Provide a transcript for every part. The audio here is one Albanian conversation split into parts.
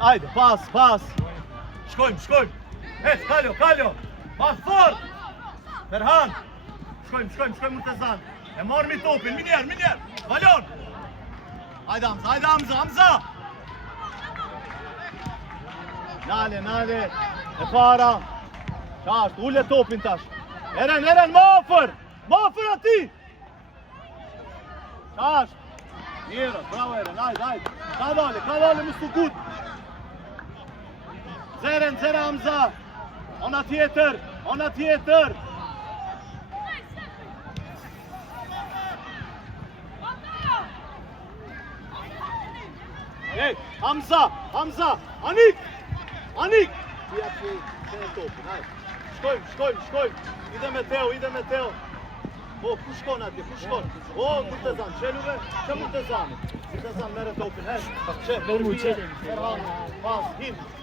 Ajde, pas. Shkojmë. Kaljo. Pas fort. Ferhan. Shkojmë Murtezan. E marrë mi topin, minjer. Valon. Ajde Hamza. Nale. E para. Tash, ule topin tash. Eren, ma ofër ati. Tash. Mirë, bravo Eren, ajde. Ka dale, më sukut. Zere Hamza. Ona tjetër. Hey, Hamza. Anik. Ja që në topin, hajde. Shkojmë. Ide me Teo. Po, ku shkon atje? O, Murtezan, qeluve, që Murtezan mere topin, he.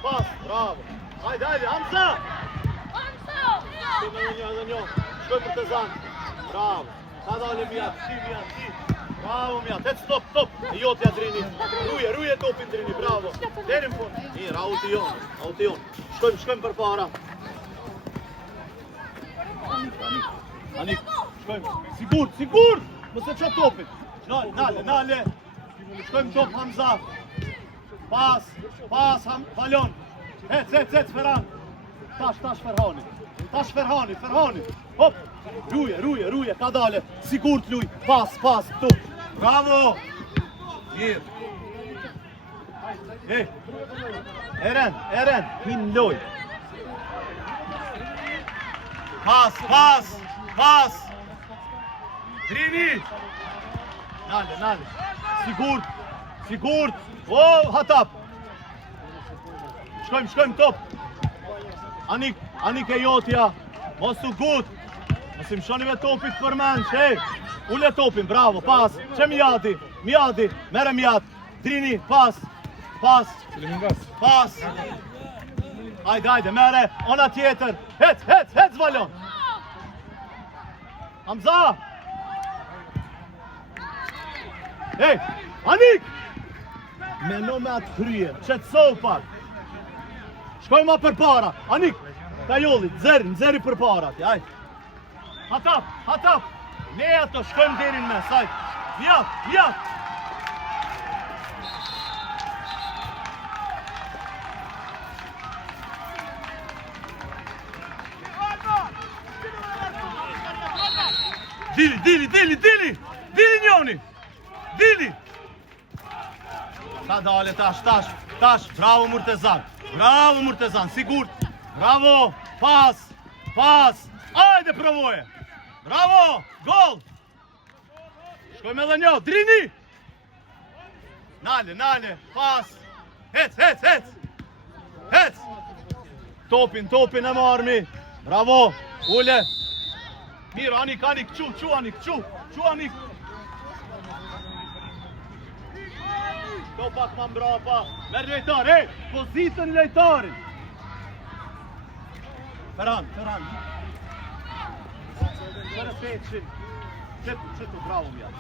Pas, bravo. Hajde, Hamza! Shkojmë edhe një. Shkojmë Murtezan. Bravo. Ka dale Mijat. Bravo Mijat, hec top. E jotja Drini. Ruje topin Drini, bravo. Derin fund. Mirë, auti jon. Shkojmë për para. Anik, shkojmë. Sigur! Mëse që topin. Nale. Shkojmë top Hamza. Pas, Valon. Hec, Ferhan. Tash Ferhani. Hop. Ruje, ka dale. Sigur të luj. Pas, top. Bravo. Mirë. Hey. Eren. Hin loj. Pas. Drini. Nale. Sigur. Oh, hatap. Shkojmë top. Anik e jotja. Mosu gut. Mos im shoni me topit për mensh, hey. Ule topin, bravo, pas. Që Mijati. Mere Mijat. Drini, pas. Hajde, mere. Ona tjetër. Hec, Valon. Hamza. Hey, Anik. Meno me atë kryje. Qetësohu pak. Shkojma për para. Anik. Ka jollit, nxeri për para. Ajde. Hatap. Ne ato, shkojmë derin mes. Ajde. Mijat. Dili njoni. Dili. Ka dale tash. Bravo Murtezan. Sigur. Bravo. Pas. Ajde provoje. Bravo. Gol. Shkojmë edhe një. Drini. Nale. Pas. Hec. Topin e marmi. Bravo. Ule. Mirë, Anik, qu Anik. Topat ma mbrapa. Merë lejtar, pozitën lejtarin. Ferhan. Qërë peqin. Qëtu, bravo Mijat.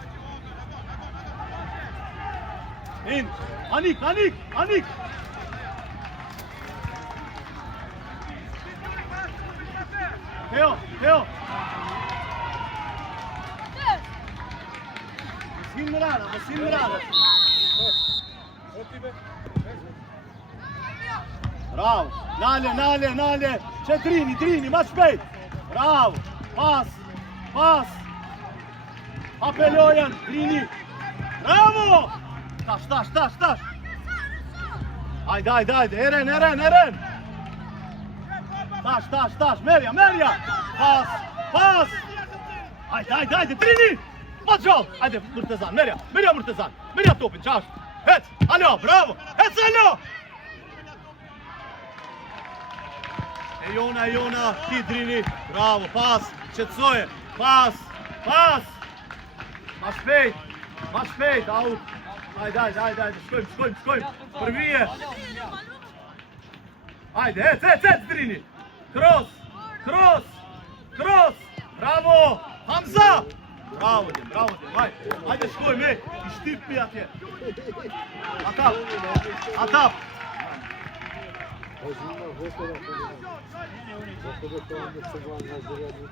Anik. Teo. Simrana. Bravo. Nale. Që Drini, ma shpejt. Bravo. Pas. Apelojen, Drini. Bravo. Tash. Ajde. Eren. Tash. Merja. Pas. Ajde. Drini. Ma gjall. Ajde, Murtezan. Merja Murtezan. Merja topin, qash. Hec. Alo, bravo. Hec, alo. E jona, ti Drini. Bravo, pas. Qetsoje. Pas. Ma shpejt, out. Ajde. Shkojmë. Për vije. Ajde, hec, Drini. Cross. Kroos! Bravo! Hamza! Bravo ti, hajde shkoj me, i shtyp pi atje. Atap!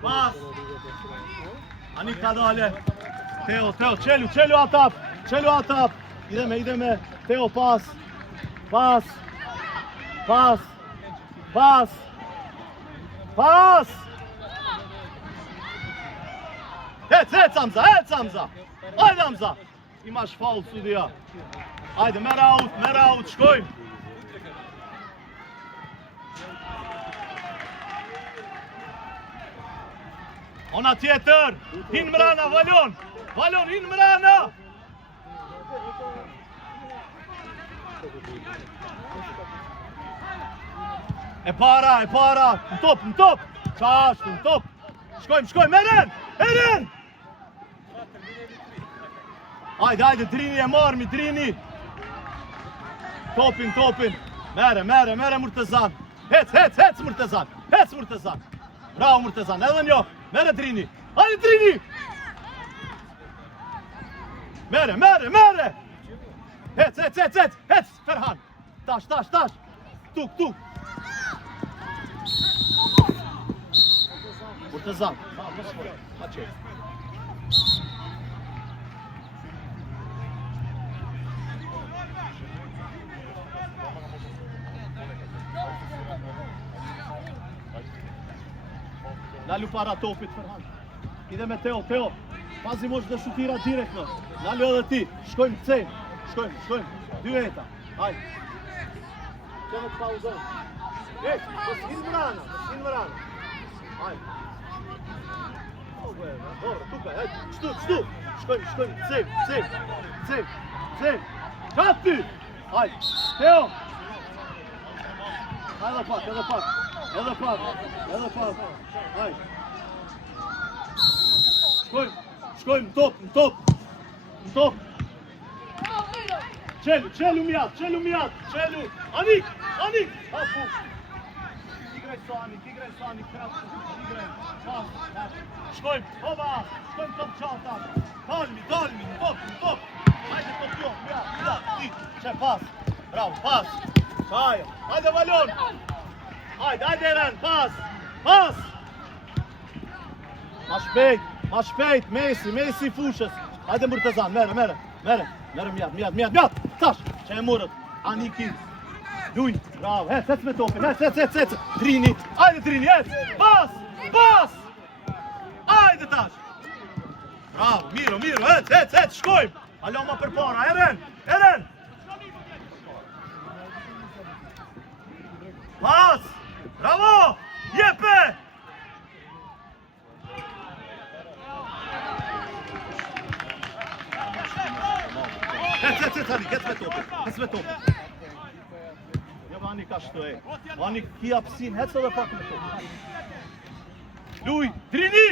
Pas! Anik ka dale. Teo, qelu atap! Ideme, Teo pas! Pas! Hec Hamza! Hajde Hamza! Imaš faul sudija. Hajde, mer out, shkojmë! Ona tjetër! Hinë mrana, Valon! Hinë mrana! E para! Në top! Qashtu, në top! Shkojmë, Eren! Hajde, Drini e marmi, Drini! Topin! Mere Murtezan! Hec Murtezan! Bravo Murtezan, edhe njo! Mere Drini! Hajde Drini! Mere! Hec! Ferhan! Tash! Tuk! Murtezan! Ma qe! Lalu para topit Ferhan. Ide me Teo. Pazi mosh dhe shutira direkt në. Lalu edhe ti. Shkojmë të cejmë. Shkojmë. 2 veta. Hajde. Qeve të pauzon. Hinë mrana. Hajde. Dobro, tukaj. Hajde. Shtu. Shkojmë. Cejmë. Kati. Hajde. Teo. Edhe pak. Hajde. Shkojmë, në top. Qelu mjat. Anik. Hapu. Igraj sa Anik, Shkojmë, top qata. Dalmi, në top. Hajde top jo, mjat, ti. Qe pas. Bravo, pas. Hajde Valon. Hajde Eren, pas! Ma shpejt, Messi fushës. Hajde Murtezan, mere, mjat, tash, që e murët, Aniki, Luj, bravo, hec me topin, hec, Drini, hajde Drini, pas, hajde tash. Bravo, miro, hec, shkojmë, aloma për para, Eren, pas, bravo, jepe! Hec me topin. Jo, Anik ashtu e. Anik ki apsin, hec edhe pak me topin. Luj, Drini!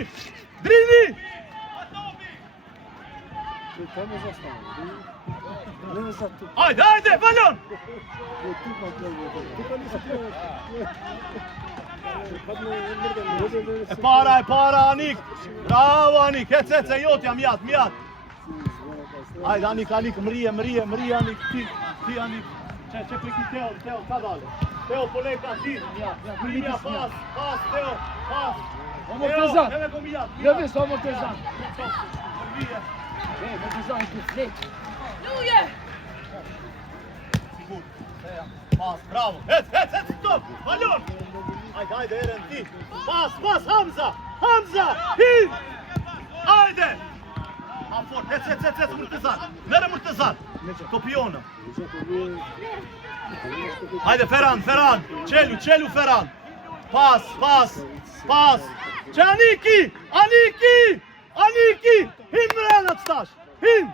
Hajde, Valon! E para, Anik! Bravo, Anik! Hec, e jotja, mjat! Hajde, Anik, mrije, Anik, ti, Anik. Që pliki Teo, ka dale. Teo, poleka, ti, mrija, pas, Teo, pas. Amortezan! Teo, ko mjat. Lëvis, amortezan! Mrije. Amortezan, ku flet. Luje! Sigur. Pas, bravo. Hec, stop. Valon. Hajde, Eren, ti. Pas, Hamza, hin. Hajde. Afort, hec, Murtezan. Mere Murtezan. Kopionă. Hajde, Ferhan. Qelu, Ferhan. Pas. Që Aniki. Hin mrena të stash. Hin.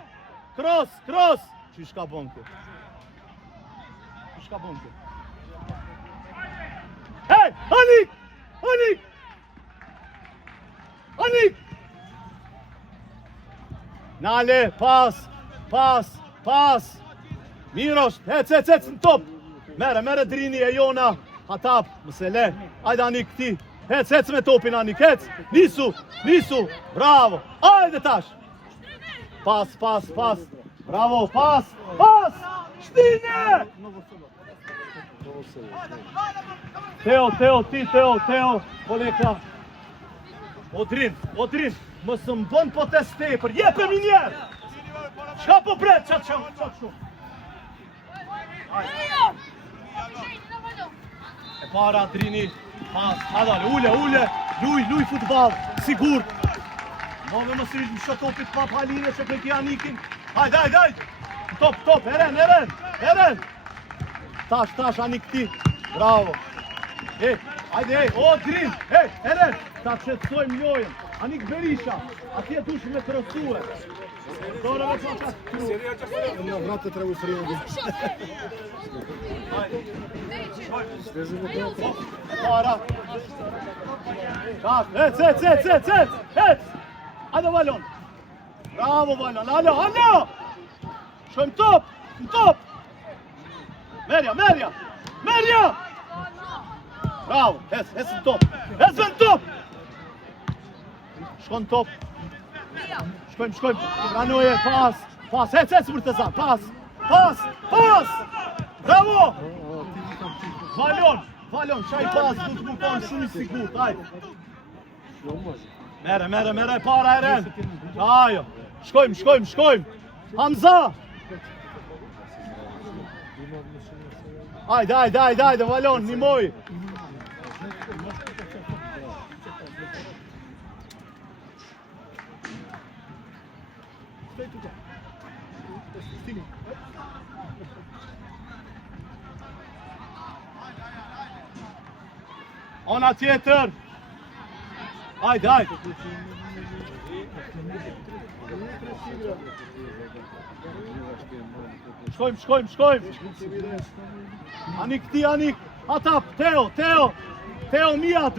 Cross. Qysh ka bon kjo? Hej, Anik. Nale, pas. Mirosh, hec, në top. Mere Drini e Jona. Hatap, mësele. Hajde Anik ti. Hec me topin Anik, hec. Nisu. Bravo. Hajde tash. Pas. Bravo, pas. Shtinje! Teo. Koleka. Odrin. Mësë më bën po të stepër. Jepe mi njerë. Shka po pret? Qatë shumë. E para Drini. Pas. Adale, ule. Luj futbal. Sigur. Move mësë rritë më shotopit pa paline që këti Anikin. Hajde. Top. Eren. Tash Anik ti. Bravo. Hajde. O, Drin. Eren. Ta qëtësojmë njojën. Anik Berisha, atje dush me krosue. Dore me qaqa. No, vrate treba srijedi. Para. Hec. Hajde Valon. Bravo Valon. Alo. Shkojmë top. Merja. Bravo. Hec në top. Shkon top. Shkojmë. Ranoje, pas. Hec Murtezan. Pas. Bravo. Valon, qaj pas, du të më konë shumë i sigurt, hajde. Mere, para Eren. Ajo, shkojmë. Hamza. Hajde, Valon, nimoj. Ona tjetër. Hajde. Shkojmë. Anik. Atap, Teo, mijat.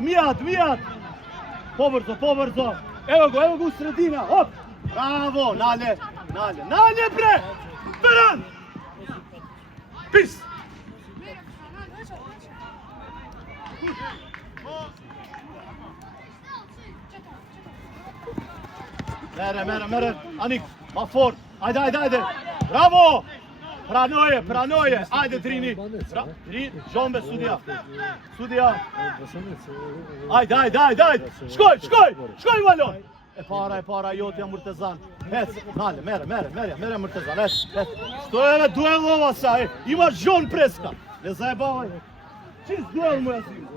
Po brzo. Evo go u sredina, hop. Bravo, nale, bre. Beran. Pis. Mere. Anik, ma fort. Hajde. Bravo. Pranoje. Hajde Drini. Zhombe Sudija. Hajde. Shkoj Valon. E para jotja Murtezan. Hec, nale, mere Murtezan. Hec. Što je duelova sa, ima Zhon Preska. Ne zajebavaj. Čist duel mu jazim.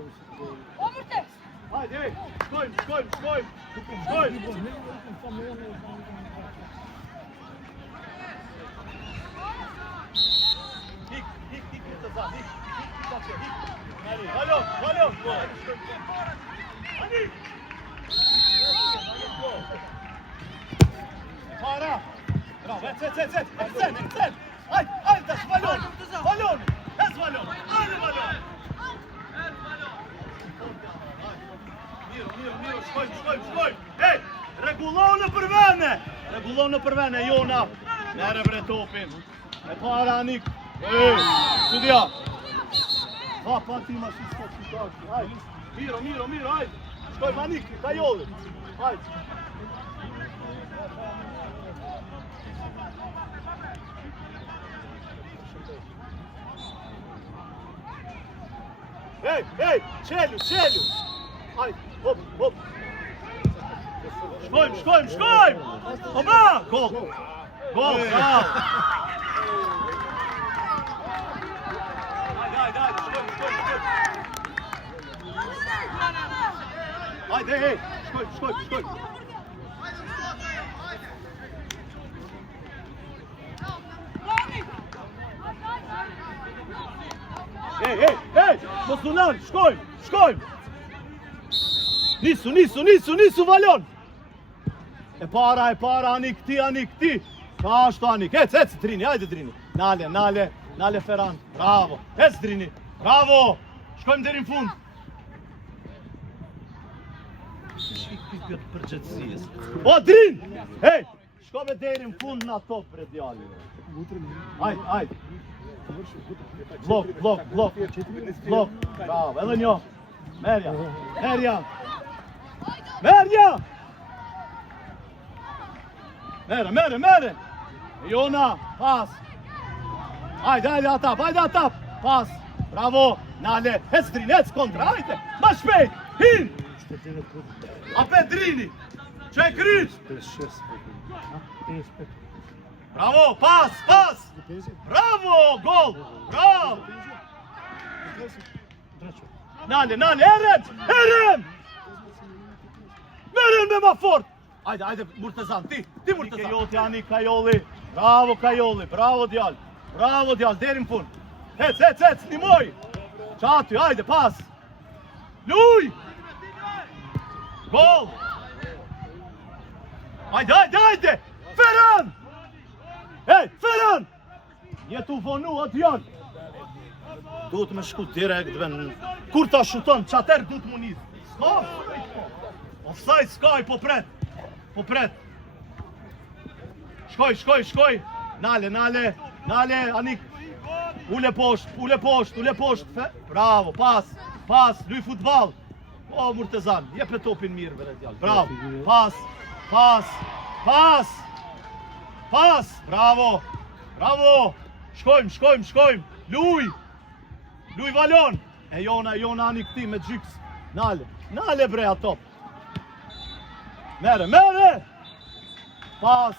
Hajde, shkojmë. Hik Murtezan, hik. Valon. Anik. Para. Bravo, et. Hajde, Valon. Ez Valon. Hajde Valon. Miro, shkojmë. Hej, regullo në përvene, Jona. Mere bre topin. E para Anik. Sudija. Pa ti ma shqit. Hajde. Miro, hajde. Shkojmë Anik, ka jollit. Hajde. Hej, qelju. Hajde, hop. Shkojmë. Oba, gol, bravo. Hajde, shkojmë. Hajde, shkojmë. Hej, Mosunan, shkojmë. Nisu, Valon. E para, Anik ti. Ka ashtu Anik, hec, Drini, hajde Drini. Nale Ferran, bravo. Hec Drini, bravo. Shkojmë deri në fund. Shkik përgjëtësijës. O, Drin! Hej, shkove deri në fund në top, bre djali. Hajde. Blok. Bravo, edhe njo. Merja, Merja. Merja! Mere. Jona, pas. Hajde atap. Pas. Bravo. Nale, hec Drini, hec kontra, hajde. Ma shpejt, hin. Apet Drini. Që e kryq. Bravo, pas. Bravo, gol. Bravo. Nale, Eren. Meren me ma fort. Hajde, Murtezan, ti Murtezan. Joti, Anik, Kajoli. Bravo, Kajoli, bravo djall, deri në fund. Hec, nimoj. Qati, hajde, pas. Luj. Gol. Hajde. Ferran. Hey, Ferran. Jetu vonu, atë djall. Duhet me shku direkt, kur ta shuton, qater duhet mu njith. Ska? Offside s'ka, po pret. Shkoj. Nale, Anik. Ule poshtë. Bravo, pas, luj futbal. O, Murtezan, jepe topin mirë, vere djallë. Bravo, pas. Bravo. Shkojmë. Luj valon. E jona Anik ti me gjyks. Nale breja top. Mere. Pas.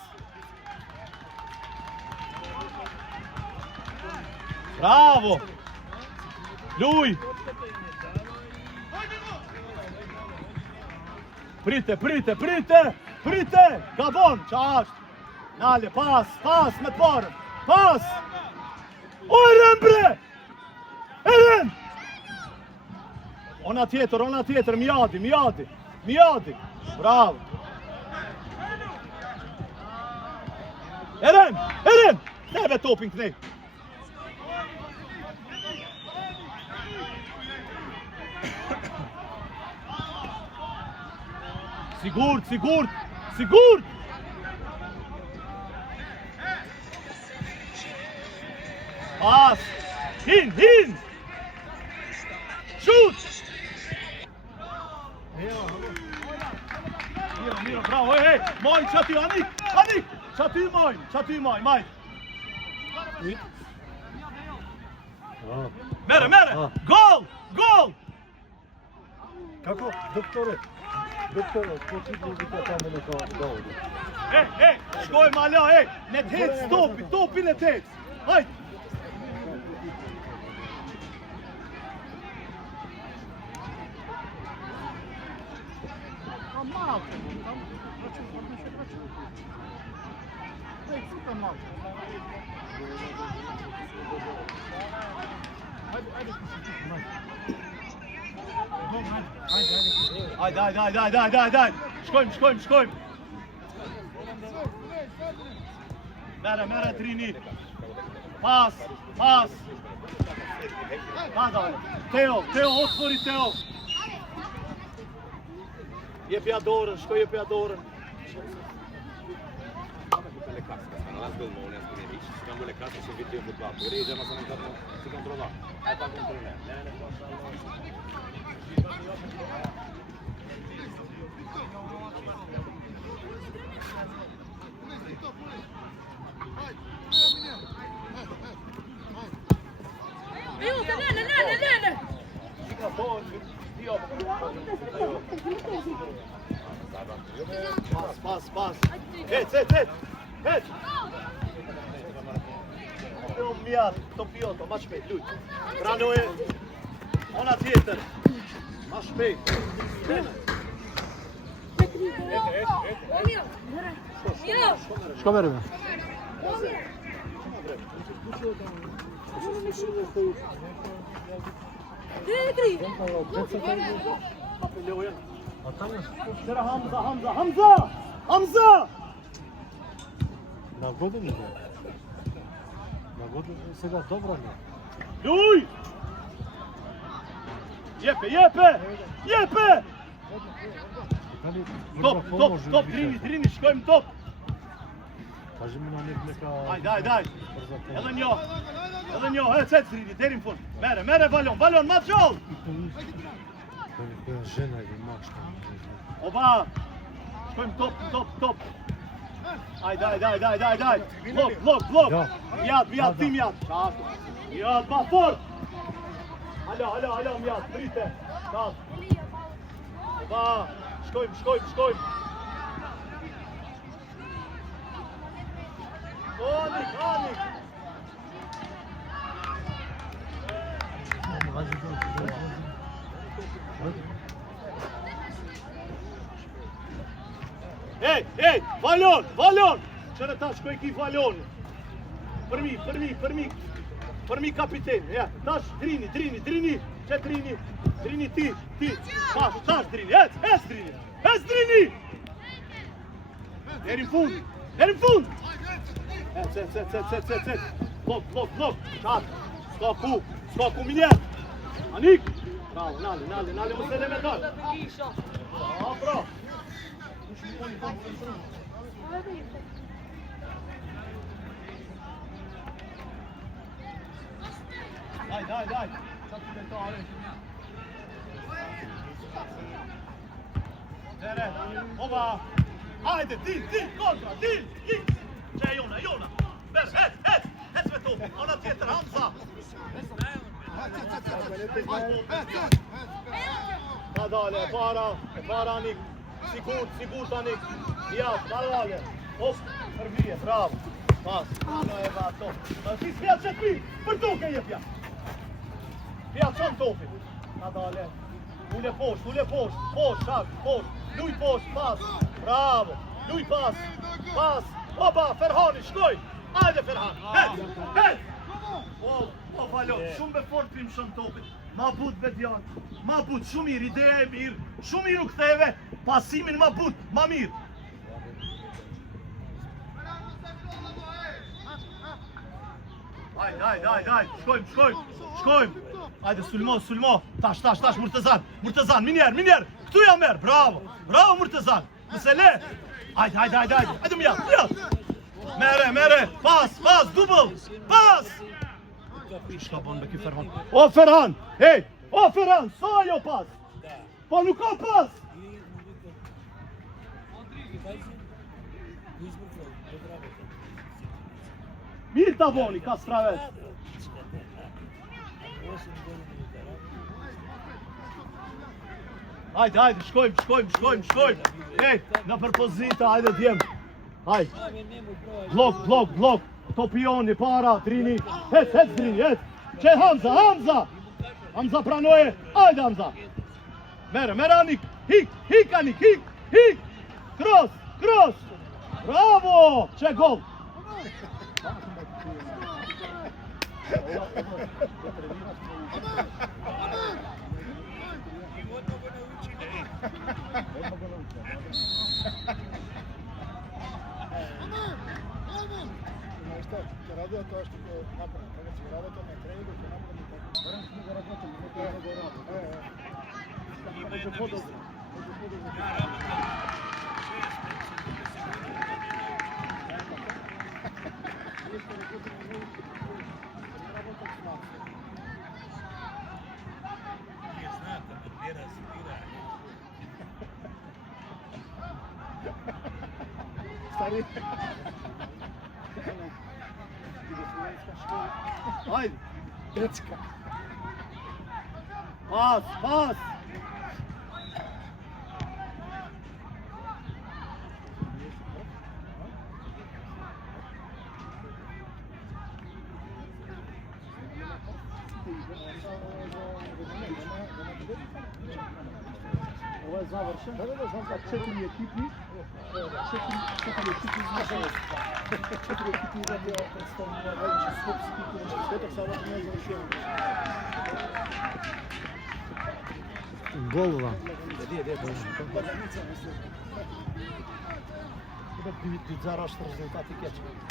Bravo. Luj. Prite. Gabon, qasht. Nale, pas, me të parën. Pas. O, Eren bre. Eren. Ona tjetër, mjadi. Bravo. Eren. Neve topin kënej. Sigurt. Pas. Hin. Shoot. Mira, bravo, hey. Moj, qati, Anik. Qati, moj. Mere. Gol. Kako, doktore, po që të gjitha ta me në ka gaudi. Shkoj malo, ne të hec topi ne të hec. Hajde. Hajde. Shkojmë. Mere Drini. Pas. Teo, otvori Teo. Jepja dorën, shkoj jepja dorën. Le casche, stanno là due uomini alcuni amici, si cambiano le casche sul video futbol, poi già ma sono andato si controlla. Fa controllare. Aiuto, nene! Pas. Het. To pjoto, ma shpejt, luj. Prano e, ona tjetër. Ma shpejt. Shko mere me. Hamza! Na godin ne? Na godin se ga dobro ne. Luj! Jepe! Top, Drini, shkojmë top! Kaži mi na nek neka... Hajde! Edhe njo, hec Drini, deri në fund. Mere, valon, ma gjall! Žena je mašta. Oba! Shkojmë top. Ajde. Blok. Mjat, ti mjat. Mjat, ma fort! Alo, mjat, prite. Oba! Shkojmë. Anik! Ej, valon! Qërë ta shkoj ki valon. Për mi kapiten. Ja, tash drini. Që drini ti. Tash drini, ec drini. Deri në fund. Ec. Blok. Qatë. Skaku minjer. Anik. Bravo, nale, më sene me tash. Bravo. Daj. Tere, oba. Hajde, dil, kontra, dil. Që e Jona. Ber, hec me topi. Ona tjetër, Hamza. Dale, para Anik. Sigur Anik. Ja, dale. Përvije, bravo. Pas, e va top. Ti s'pjat që t'pi, për toke je pjat. Pjat qënë topi. Dale. Ule poshtë, poshtë. Luj poshtë, pas. Bravo. Luj pas. Oba, Ferhani, shkoj. Ajde Ferhan. Hec. O, valon, shumë be fort prim shumë topit. Ma but Bedjan. Shumë mirë, ideja e mirë. Shumë mirë u ktheve. Pasimin ma mirë. Hajde, shkojmë. Hajde, sulmo. Tash, Murtezan, minjer. Këtu jam merë, bravo, Murtezan. Mëse le. Hajde, mjat. Mere, pas, dubël, pas. Shka bon me ky Ferhan. O Ferhan, sa jo pas. Po nuk ka pas. Mirë të boni, ka straves. Hajde, shkojmë. Ej, në për pozita, hajde djemë. Hajde. Blok. Topioni, para, drini. Hec, drini. Që Hamza. Hamza pranoje. Hajde, Hamza. Mere, Anik. Hik, Anik. Cross. Bravo. Që gol. Radio to što je napravljeno, kada će raditi na treningu, će napraviti tako. Barem smo ga razgočili, neko je razgočili. Stari. Hajde. Dečka. Pas. Ovo je završen. Da, znam da 4 ekipi. 4 ekipi izmašali. 4 ekipi radio predstavljeno najveći svjetski svetak, sada ne završio. Голова.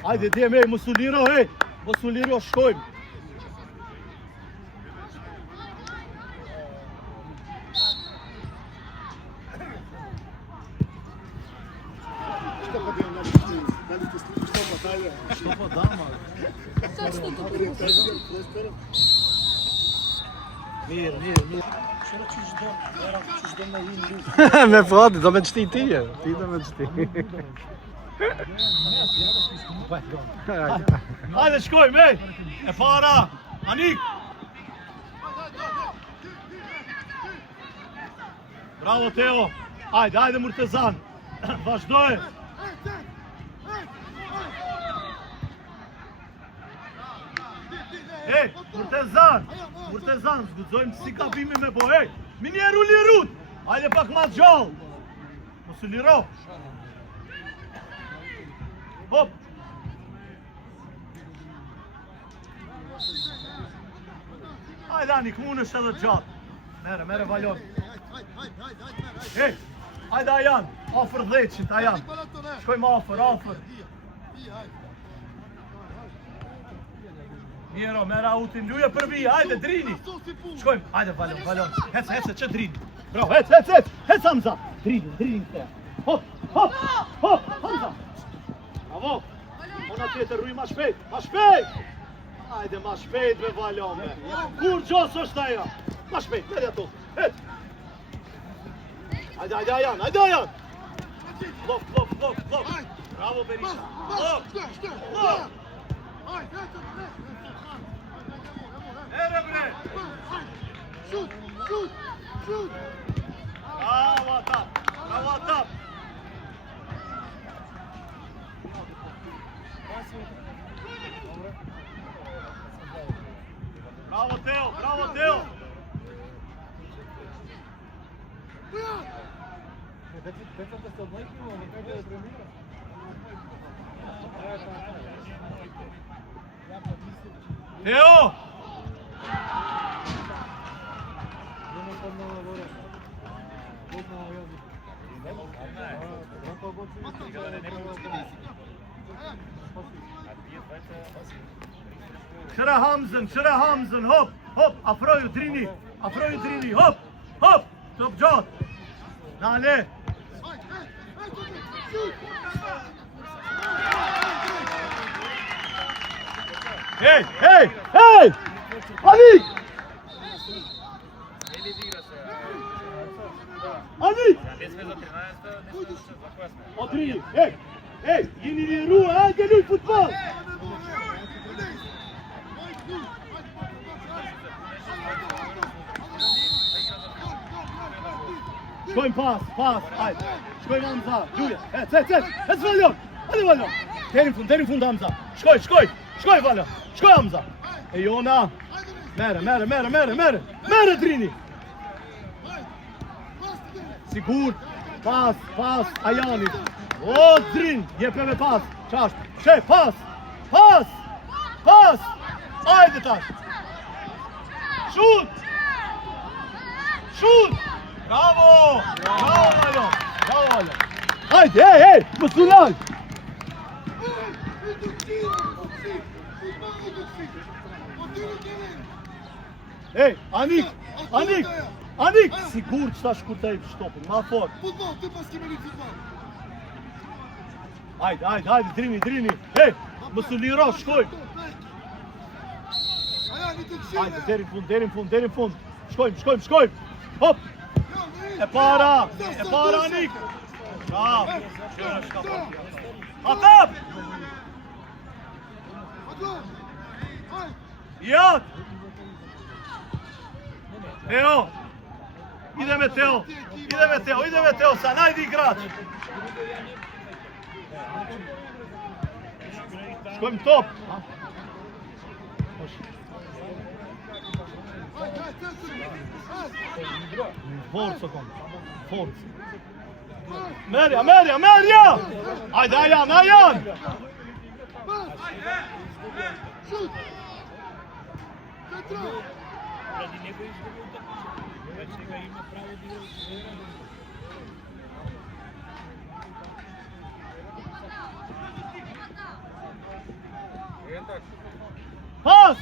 Ajde, djem, Musuliro, shkojmë. Što pa da li te sliči što pa dalje? Što pa dama? Mirë. Shëra që shdo me hinë lu. Me fati, do me qëti ti e. Ti do me qëti. Hajde shkojmë, ej! E para! Anik! Bravo Teo! Hajde Murtezan! Vazhdoj! Ej, Murtezan, zgudzojmë si gabimi me bo, ej! Minjeru lirut! Hajde pak ma gjallë! Mos u liro! Hop! Hajde Anik, mund është edhe gjatë. Mere valon. Ej, hajde Ajan, ofër 10 Ajan. Shkojmë ofër. Mjero, mera utin, luje për vijë, hajde Drini. Shkojmë, hajde valon. Hec, që Drini. Bravo, hec Hamza. Drini këtë. Hop, Hamza. Bravo. Ona tjetër, rruj ma shpejt. Hajde ma shpejt me valon. Kur gjos është aja. Ma shpejt, medja to. Hec. Hajde Ajan. Blok. Bravo Berisha. Blok. Ere bre! Şut! Bravo Atap! Bravo Teo! Teo! Qëra Hamzën, hop, afroju Drini, hop, top gjatë, nale. Hey! Anik! O Drini, hey, jeni liru, hajde luj futbol! Shkojmë pas, hajde. Shkojmë Hamza, Gjuje. Hec Valon, hajde Valon. Deri në fund Hamza. Shkoj Valon, shkoj Hamza. E Jona. Mere Drini. Sigur, pas, Ajanit. O Drin, jepeve pas, qasht. Pas. Hajde tash. Shut. Bravo Valon. Hajde, hey, mësulaj. Hey, Anik, sigur që ta shkurtaj shtopin, ma fort. Hajde, Drini, hey, mësu liro, shkoj. Hajde, deri në fund, shkojmë, hop. E para Anik. Bravo. Atap. Jat. Teo. Ide me Teo, sa najdi igrač. Shkojmë top. Forza. Merja! Hajde Ajan! Pas!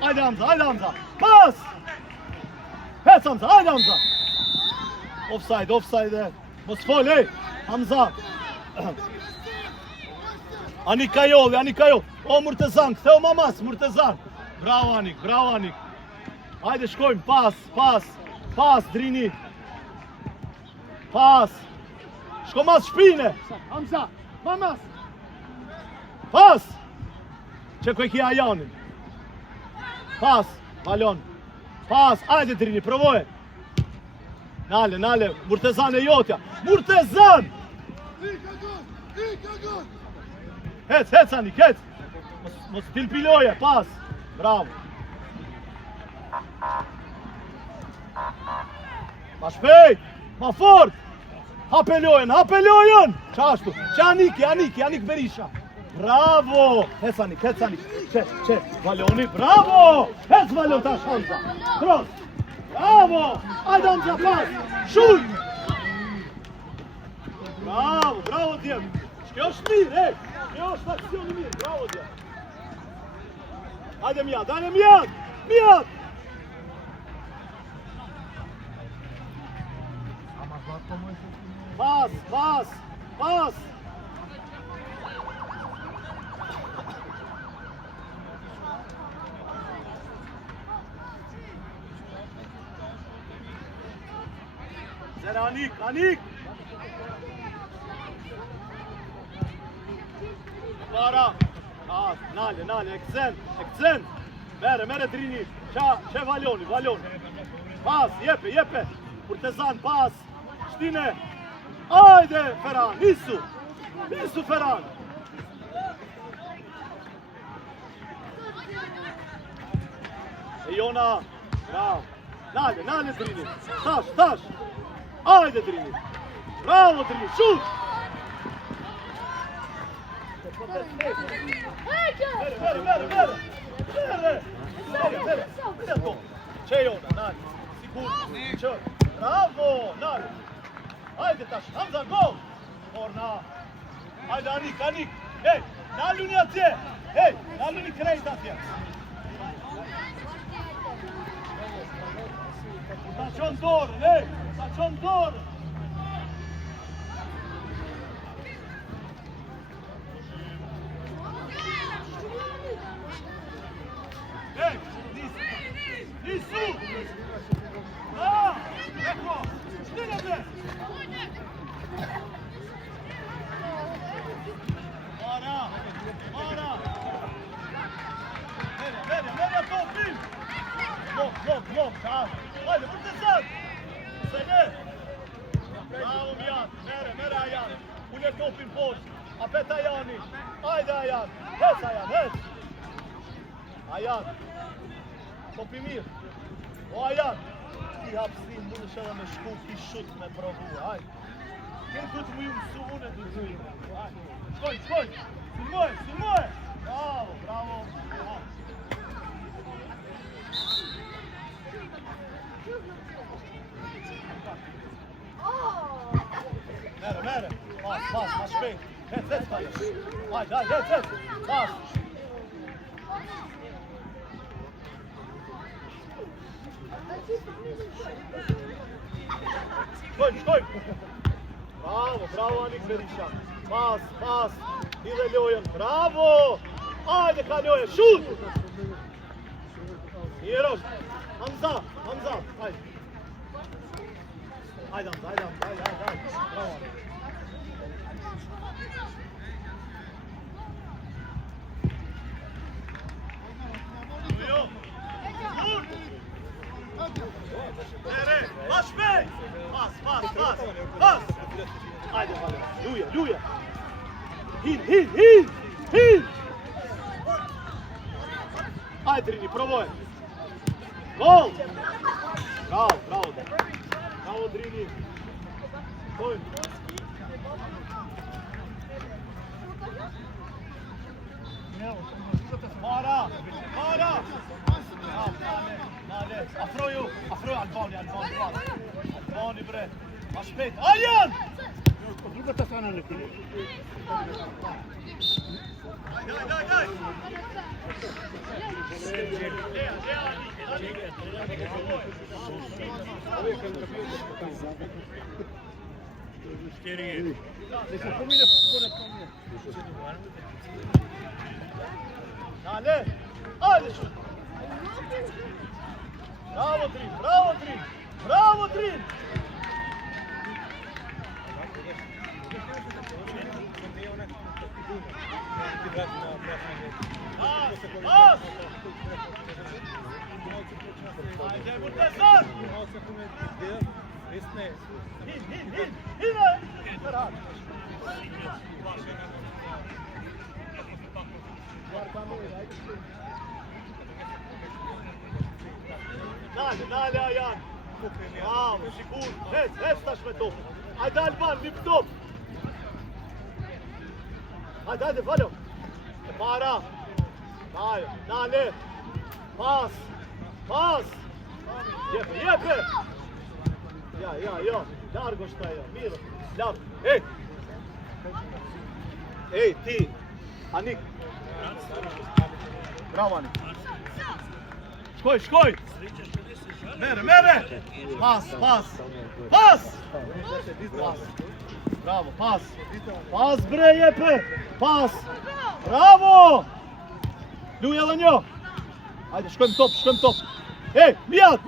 Hajde Hamza! Pas! Hec Hamza, hajde Hamza! Offside. Mos fol, ej! Hamza! Anik Kajol! O Murtezan, ktheu mamas, Murtezan! Bravo Anik! Hajde shkojmë, pas, Drini. Pas. Shko mas shpine. Hamza, mamas. Pas. Që kë kia Janin. Pas, Valon. Pas, hajde Drini, provoje. Nale, Murtezan e jotja. Murtezan! Hec, Anik, hec. Mos t'il piloje, pas. Bravo. Ma shpejt, ma fort. Hape lojen. Qashtu, që Anik Berisha. Bravo. Hec Anik. Që, Valoni, bravo. Hec Valon ta Hamza. Cross. Bravo. Ajde Hamza pas. Shut. Bravo Djem. Kjo është mirë, kjo është aksioni mirë, bravo Djem. Hajde Mijat. Pas. Zere Anik. Para. Nale, excellent. Mere Drini. Që Valoni. Pas, jepe. Murtezan, pas. Shtine. Ajde, Ferhan, nisu Ferhan. E Jona, bravo. Nale Drini. Tash. Ajde Drini. Bravo Drini, šut. Mere. Që Jona, Nale. Sigur. Bravo, Nale. Hajde tash, Hamza, gol! Orna. Hajde Anik. Hej, naluni atje. Naluni krejt atje. Ta qon dorën, ta qon dorën. Nisu! Eko! Shtine bre! Mara! Mere topin! Lop, hajde, Murtezan! Sene! Bravo Mijat, mere Ajan! Ule topin poshtë, apet Ajani! Hajde Ajan! Hec! Ajan! Topi mirë! O Ajan! Ti hapsin, mund është edhe me shku, ti shut me provu, hajde! Kënë du të më ju mësu unë e du të ju. Shkoj! Sulmoj! Bravo! Mere! Pas, shpejt! Hec, hajde! Pas! Shkoj! Bravo Anik Berisha! Pas! Hidhe lojen! Bravo! Ajde ka lojen! Shut! Njerosh! Hamza! Hajde! Hajde Hamza! Bravo! Pas shpejt! Pas! Hajde, Luja! Hin! Hajde, Drini, provoj! Gol! Bravo, Drini! Gol! Mara! Nale! Afroju! Albani, bre! Ma shpejt! Arjan! Druga ta strana në këllë. Hajde! Nale! Hajde şut! Bravo Trin, bravo Trin, bravo Trin. Pas! Ajde, Murtezan! Hine! Ferhat! Dale Ajan! Bravo, sigur! Hec tash me top! Hajde Alban, lip top! Hajde, fallo! E para! Dale! Pas! Jepe! Ja, largo šta je, miro, largo. Ej, ti, Anik. Bravo Anik. Škoj! Mere! Pas! Bravo, pas! Pas bre, jepe! Pas! Bravo! Luja dhe njo! Hajde, shkojmë top! Ej, mjat!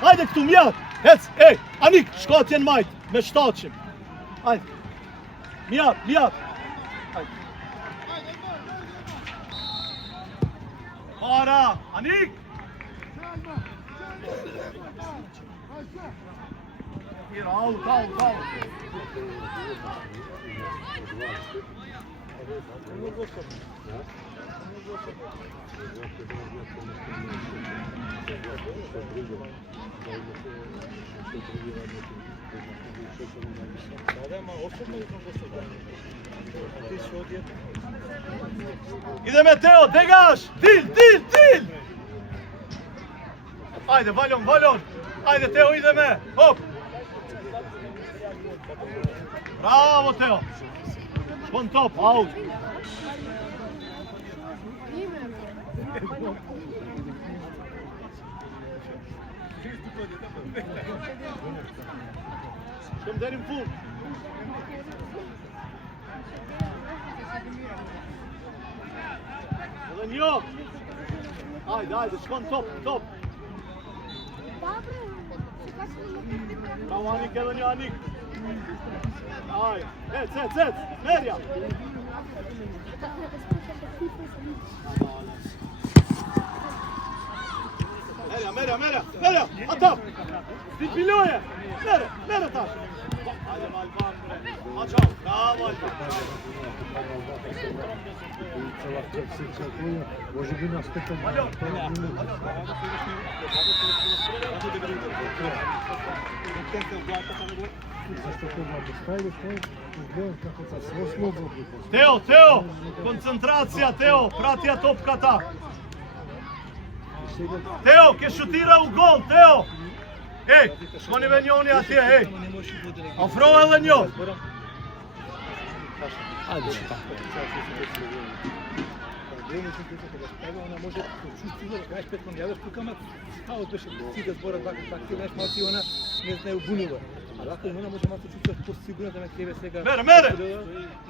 Hajde këtu, mjat! Hec, ej, Anik, shko atjen majt, me shtaqim. Hajde. Mjat. Hajde. Para, Anik! Mira, out. Ideme Teo, degaj! Dil! Ajde, valon! Ajde Teo, ideme! Hop! Bravo Teo! Shkon top, out! Shkëm deri në fund. Edhe njo. Hajde, shkon top. Bravo Anik, edhe njo Anik. Hajde, hec, merja. Merja, ata! Ti piloje! Mere tash! Hajde Alban bre! Haçao, bravo Alban! Može bi nas petom. Teo! Koncentracija, Teo! Pratja topkata! Teo, ke shutira u gol, Teo! Ej, shkoni me njoni atje, ej! Afro edhe njo! Ona može čuti da je petkom javljaš tukama, kao to si da zbora tako znaš malo ti ona ne znaju bunova. Ali ako ona može malo čuti to sigurno da na tebe svega. Mere!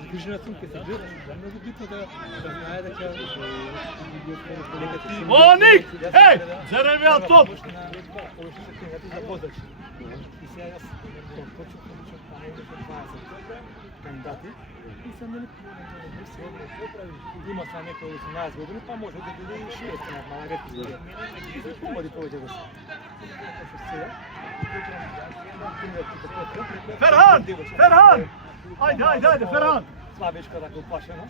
Zgrižena sumke se gleda, mnogo bitno da znaje da će Onik! Ej, Zeremija top! Ovo što se ti za podaći. I se ja hoću kandidati. I sam meni imao sam neko 18 godina, pa možda da bude i 6 na mala replika. I se pomodi poveđa da se. Ferhan! Ajde, Ferhan! Slavička tako uplašena.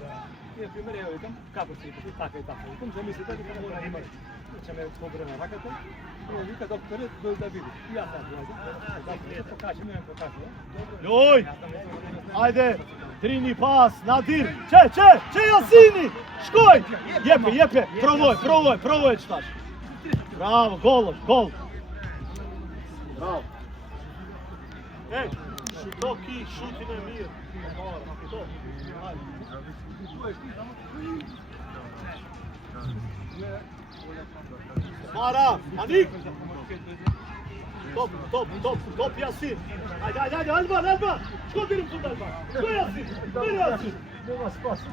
I na primjer, evo vidim, kako si ti, tako i tako. Vidim, zamislite da mora imati. Će me pobrana rakata. I vika doktore, da vidi. Ja sam gledam. Pokažem, ne pokažem. Joj! Ajde! Trini pas, Nadir! Če Jasini! Škoj! Jepe! Provoj čtaš! Bravo, gol! Bravo! Ej, šutoki, šutine mir! Mara, Anik! Top Yasin! Ajde, Alban! Shko dirim sot Alban! Shko Yasin! Nema spasa.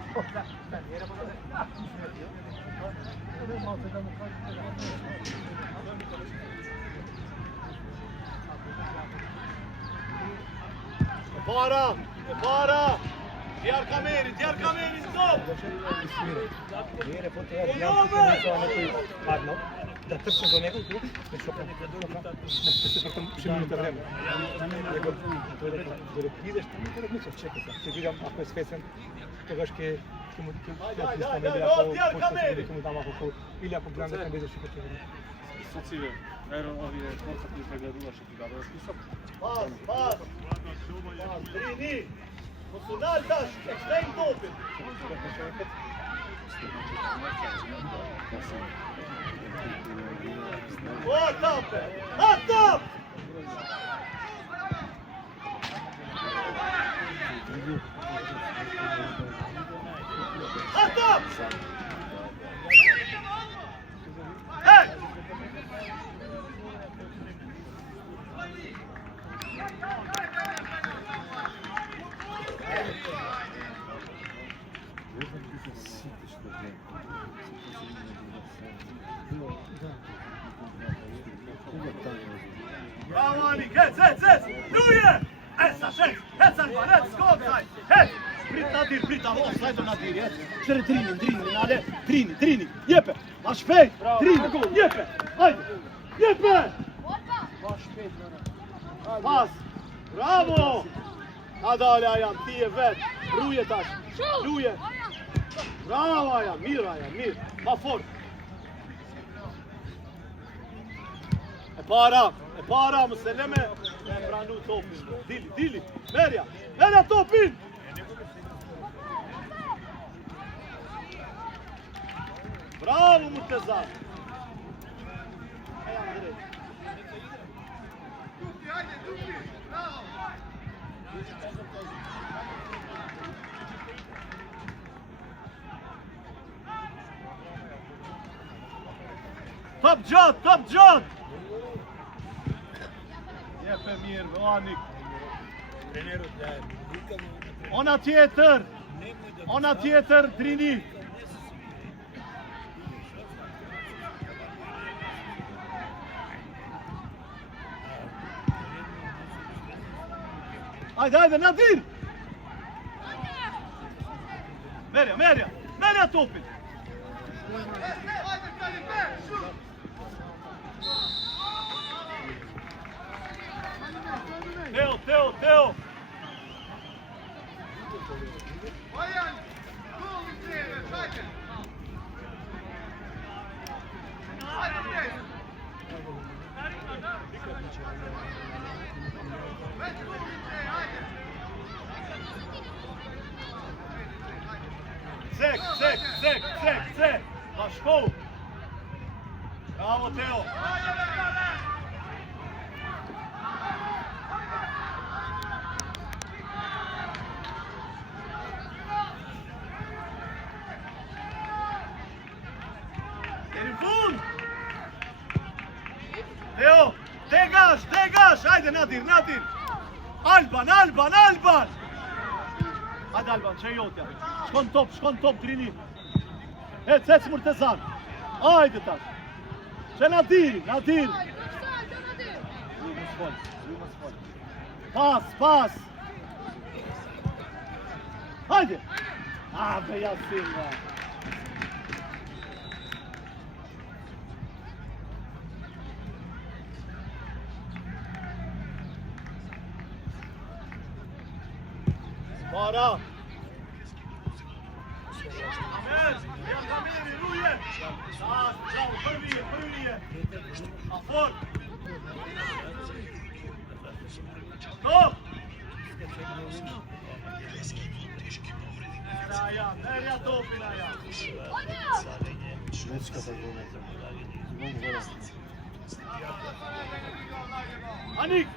para! Djar kameri, stop! Njëre po të jetë në padno, da trčim do nekog tu, ne što se potom minuta vremena. Nego, dok ideš, ne razmišljaš čekati. Če vidim, ako je svesen, тогаш ќе му дам ако или ако гледам дека беше што ќе видим. Списоциве, веро овие хората кои прегледуваше ги дадоа список. Pas! Trini! Național daš, extrem topin! Atape! Atap! Atap! Hey! Bravo Anik, hez! Luje! Esa, šest! Hez, Alban, hez, skopsaj! Hez! Prit nadir, offside nadir, hez! Čere Trini, nade! Trini! Jepe! Ma špejt! Trini, jepe! Ajde! Jepe! Pas! Bravo! Nadalje Ajan, ti je vet! Ruje taš! Ruje! Bravo Ajan, mir! Ma fort! E para, Museleme! E pranu topin! Dili! Merja topin! Bravo Murteza! Ajan direkt! Top John! Jepe mirë, Anik. Ona tjetër, Trini. Hajde, Nadir! Merja topin! Teo! Zek! Maškov! Bravo, Teo! Teo! Degaš! Hajde, Nadir! Alban! Hajde, Alban, që e jotja? Shkon top, Trini! Hec, Murtezan! Hajde tash! Që Nadir! Pas! Hajde! Be Jasin, ba! Para! Kameri, ruje! Bravo, prvi je! A fort! Stop! Merja topin, Ajan! Anik!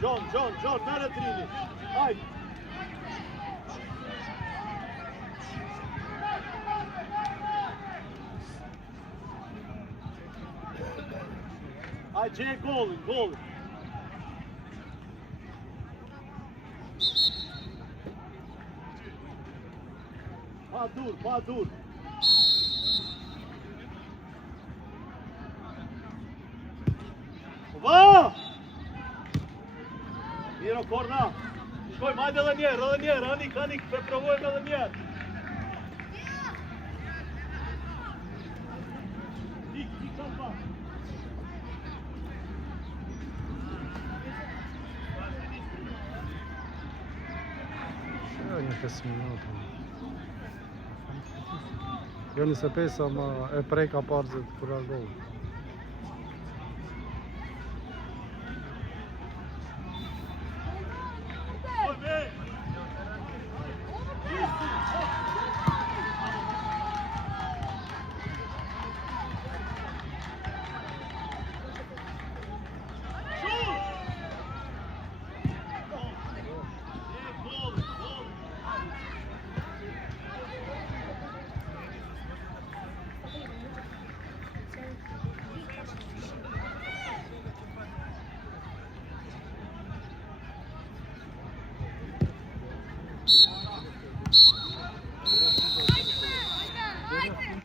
John, mere Trini! Hajde! Hajde, golin! pa dur. Va! Miro, korna. Shkojmë, hajde edhe njerë, Anik, provojmë edhe njerë. Ik, kalpa. Ja, një 5 minuta. Jo 25, ama e preka parëzit kur argohë.